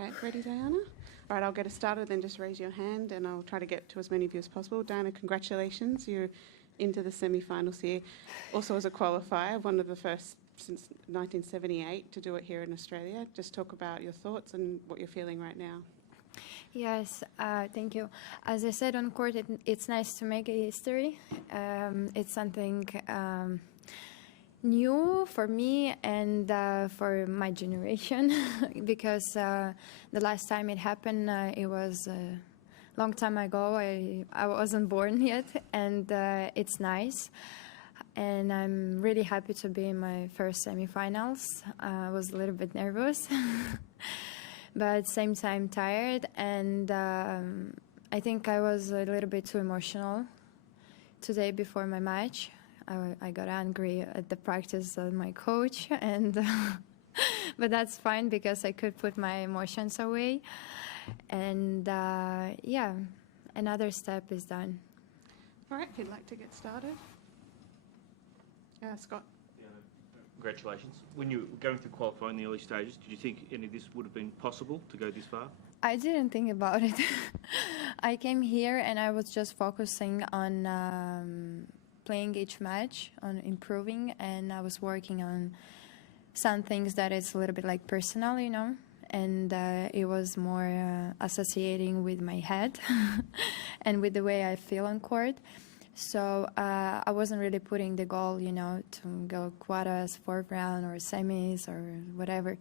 right, ready, Dayana? All right, I'll get us started, then just raise your hand and I'll try to get to as many of you as possible. Dayana, congratulations. You're into the semi-finals here. Also as a qualifier, one of the first since 1978 to do it here in Australia. Just talk about your thoughts and what you're feeling right now. Yes, thank you. As I said on court, it's nice to make a history. It's something new for me and for my generation because the last time it happened, it was a long time ago. I wasn't born yet, and it's nice. And I'm really happy to be in my first semi-finals. I was a little bit nervous, but at the same time tired. And I think I was a little bit too emotional today before my match. I got angry at the practice of my coach, and but that's fine because I could put my emotions away. And yeah, another step is done. All right, if you'd like to get started. Scott. Yeah, congratulations. When you were going through qualifying in the early stages, did you think any of this would have been possible to go this far? I didn't think about it. I came here and I was just focusing on playing each match, on improving, and I was working on some things that is a little bit like personal, you know, and it was more associating with my head and with the way I feel on court. So I wasn't really putting the goal, you know, to go quarters, fourth round, or semis, or whatever.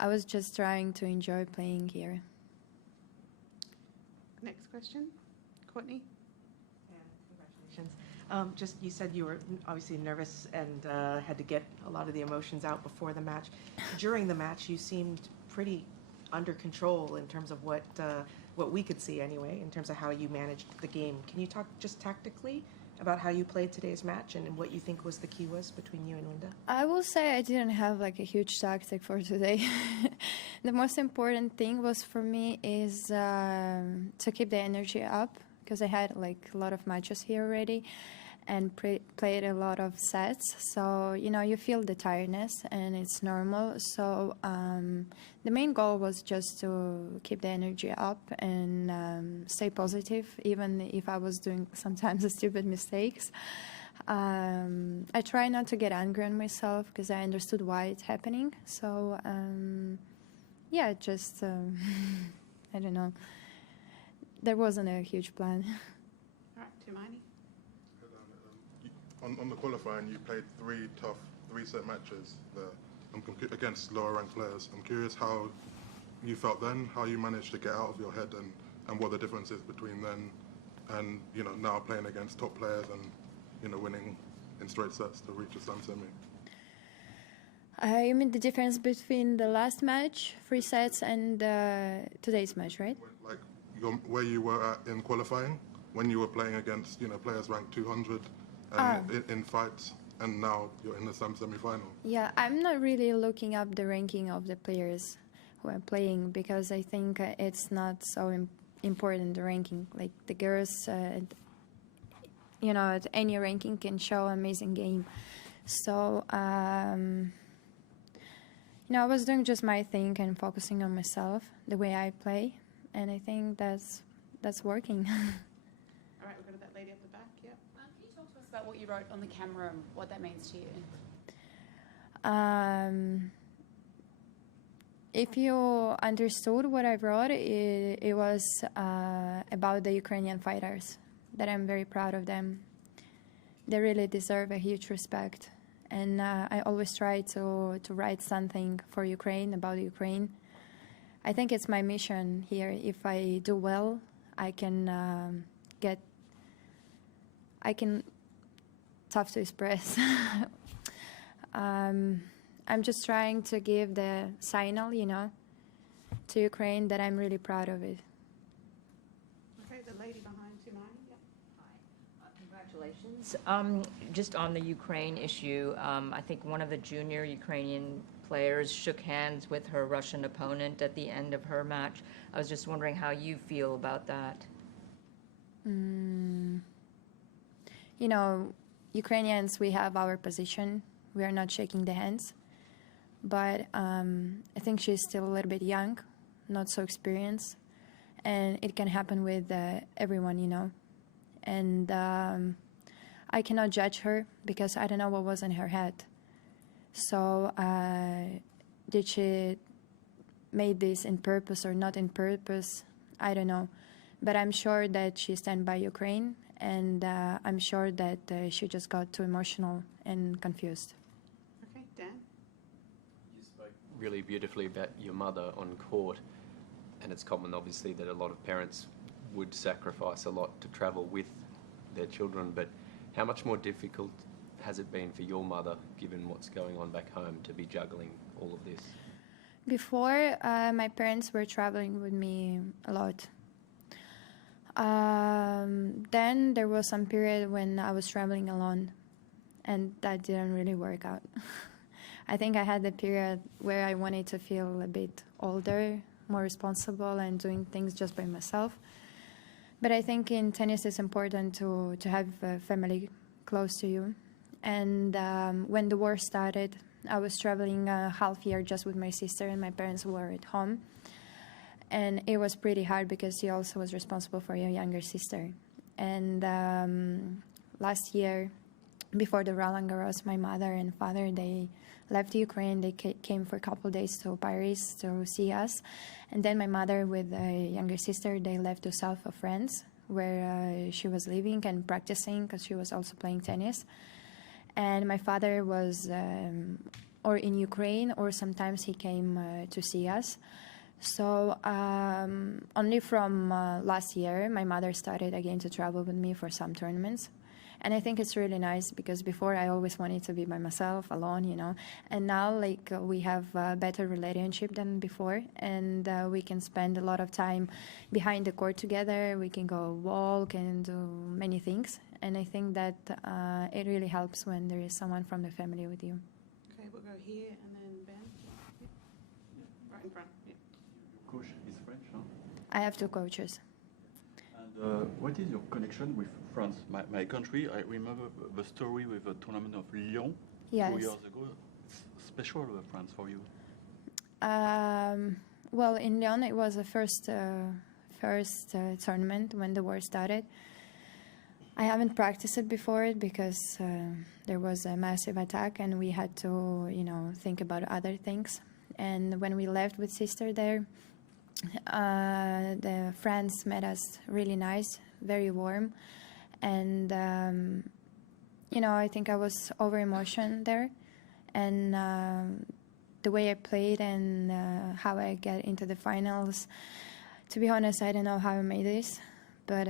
I was just trying to enjoy playing here. Next question, Courtney. Congratulations. Just you said you were obviously nervous and had to get a lot of the emotions out before the match. During the match, you seemed pretty under control in terms of what we could see anyway, in terms of how you managed the game. Can you talk just tactically about how you played today's match and what you think was the key was between you and Linda? I will say I didn't have like a huge tactic for today. The most important thing was for me is to keep the energy up, because I had like a lot of matches here already and played a lot of sets. So, you know, you feel the tiredness and it's normal. So the main goal was just to keep the energy up and stay positive, even if I was doing sometimes stupid mistakes. I try not to get angry on myself because I understood why it's happening. So, yeah, just, I don't know. There wasn't a huge plan. All right, Tumaini. On the qualifying, you played three tough three-set matches against lower-ranked players. I'm curious how you felt then, how you managed to get out of your head, and what the difference is between then and, you know, now playing against top players and, you know, winning in straight sets to reach a slam semi. You mean the difference between the last match, 3 sets, and today's match, right? Like where you were at in qualifying, when you were playing against, you know, players ranked 200 in fights, and now you're in the semi-final. Yeah, I'm not really looking up the ranking of the players who are playing, because I think it's not so important, the ranking. Like the girls, you know, at any ranking can show amazing game. So, you know, I was doing just my thing and focusing on myself, the way I play, and I think that's working. All right, we'll go to that lady at the back. Yep. Can you talk to us about what you wrote on the camera and what that means to you? If you understood what I wrote, it was about the Ukrainian fighters, that I'm very proud of them. They really deserve a huge respect. And I always try to write something for Ukraine, about Ukraine. I think it's my mission here. If I do well, tough to express. I'm just trying to give the signal, you know, to Ukraine that I'm really proud of it. Okay, the lady behind Tumaini. Yep. Hi. Congratulations. Just on the Ukraine issue, I think one of the junior Ukrainian players shook hands with her Russian opponent at the end of her match. I was just wondering how you feel about that. You know, Ukrainians, we have our position. We are not shaking the hands. But I think she's still a little bit young, not so experienced, and it can happen with everyone, you know. And I cannot judge her because I don't know what was in her head. So did she made this in purpose or not in purpose? I don't know. But I'm sure that she stand by Ukraine, and I'm sure that she just got too emotional and confused. Okay, Dan? You spoke really beautifully about your mother on court, and it's common, obviously, that a lot of parents would sacrifice a lot to travel with their children, but how much more difficult has it been for your mother, given what's going on back home, to be juggling all of this? Before, my parents were traveling with me a lot. Then there was some period when I was traveling alone, and that didn't really work out. I think I had the period where I wanted to feel a bit older, more responsible, and doing things just by myself. But I think in tennis it's important to have a family close to you. And when the war started, I was traveling a half year just with my sister, and my parents were at home. And it was pretty hard because he also was responsible for your younger sister. And last year, before the Roland Garros, my mother and father, they left Ukraine. They came for a couple of days to Paris to see us. And then my mother with a younger sister, they left to south of France, where she was living and practicing because she was also playing tennis. And my father was or in Ukraine, or sometimes he came to see us. So only from last year, my mother started again to travel with me for some tournaments. And I think it's really nice because before I always wanted to be by myself, alone, you know. And now, like, we have a better relationship than before. And we can spend a lot of time behind the court together. We can go walk and do many things. And I think that it really helps when there is someone from the family with you. Okay, we'll go here and then Ben. Right in front. Yeah. Coach is French, huh? I have 2 coaches. And what is your connection with France, my country? I remember the story with the tournament of Lyon 2 Yes. years ago. It's special, France, for you. Well, in Lyon, it was the first tournament when the war started. I haven't practiced it before because there was a massive attack and we had to, you know, think about other things. And when we left with sister there, the friends met us really nice, very warm. And, you know, I think I was over emotion there. And the way I played and how I get into the finals, to be honest, I don't know how I made this, but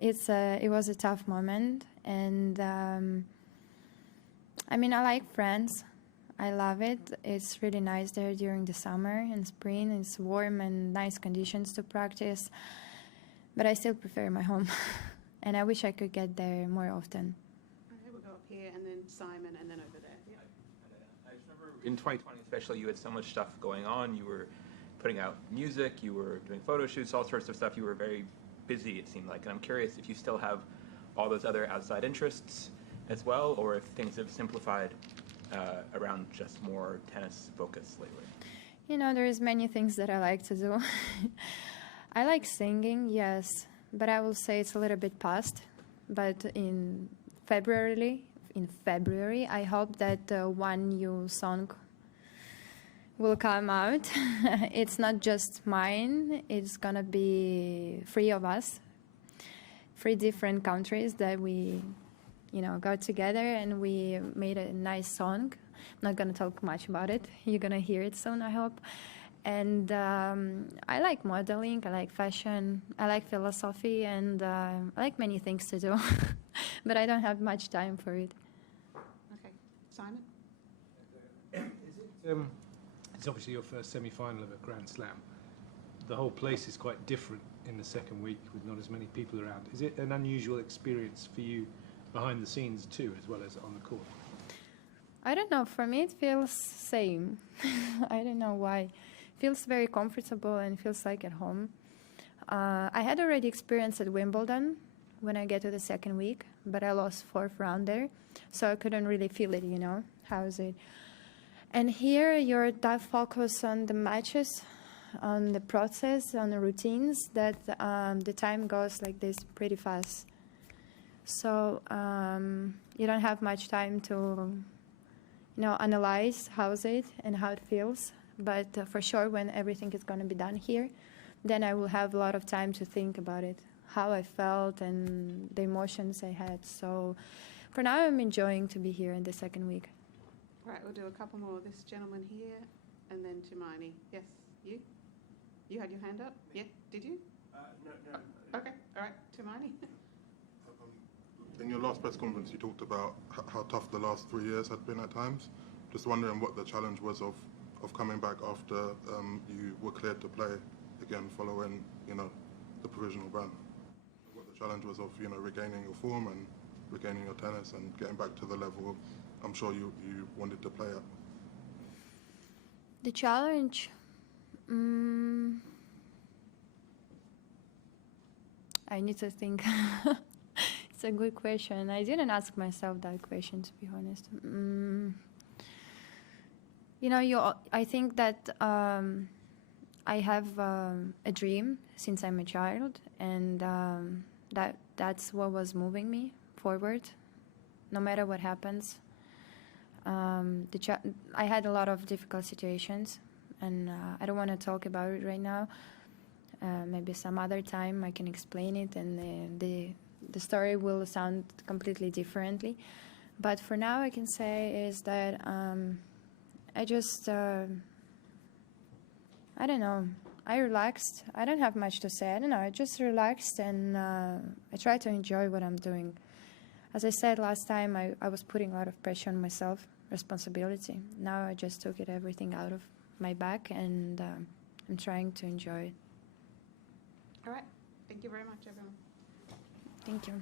it was a tough moment. And I mean, I like France. I love it. It's really nice there during the summer and spring. It's warm and nice conditions to practice. But I still prefer my home. And I wish I could get there more often. Okay, we'll go up here and then Simon and then over there. Yeah. I just remember in 2020 especially, you had so much stuff going on. You were putting out music, you were doing photo shoots, all sorts of stuff. You were very busy, it seemed like. And I'm curious if you still have all those other outside interests as well, or if things have simplified around just more tennis focus lately. You know, there's many things that I like to do. I like singing, yes, but I will say it's a little bit past. But in February, I hope that one new song will come out. It's not just mine. It's gonna be 3 of us, 3 different countries that we, you know, got together and we made a nice song. I'm not gonna talk much about it. You're gonna hear it soon, I hope. And I like modeling, I like fashion, I like philosophy, and I like many things to do. But I don't have much time for it. Okay, Simon? It's obviously your first semi-final of a Grand Slam. The whole place is quite different in the second week with not as many people around. Is it an unusual experience for you behind the scenes too, as well as on the court? I don't know, for me it feels same. I don't know why. It feels very comfortable and feels like at home. I had already experienced at Wimbledon when I get to the second week, but I lost 4th round there, so I couldn't really feel it, you know. How is it? And here you're that focused on the matches on the process, on the routines, that the time goes like this pretty fast. So you don't have much time to, analyze how's it and how it feels. But for sure, when everything is going to be done here, then I will have a lot of time to think about it, how I felt and the emotions I had. So for now, I'm enjoying to be here in the second week. Right, we'll do a couple more. This gentleman here, and then Tumani. Yes, you? You had your hand up? Yeah, did you? No. Okay, all right, Tumani. In your last press conference, you talked about how tough the last 3 years had been at times. Just wondering what the challenge was of coming back after you were cleared to play again following, the provisional ban. What the challenge was of, regaining your form and regaining your tennis and getting back to the level I'm sure you wanted to play at. The challenge? I need to think. It's a good question. I didn't ask myself that question, to be honest. I think that I have a dream since I'm a child, and that's what was moving me forward, no matter what happens. I had a lot of difficult situations, and I don't want to talk about it right now. Maybe some other time I can explain it, and the story will sound completely differently. But for now, I can say is that I just, I don't know, I relaxed. I don't have much to say. I don't know, I just relaxed, and I try to enjoy what I'm doing. As I said last time, I was putting a lot of pressure on myself, responsibility. Now I just took everything out of my back, and I'm trying to enjoy it. All right, thank you very much, everyone. Thank you.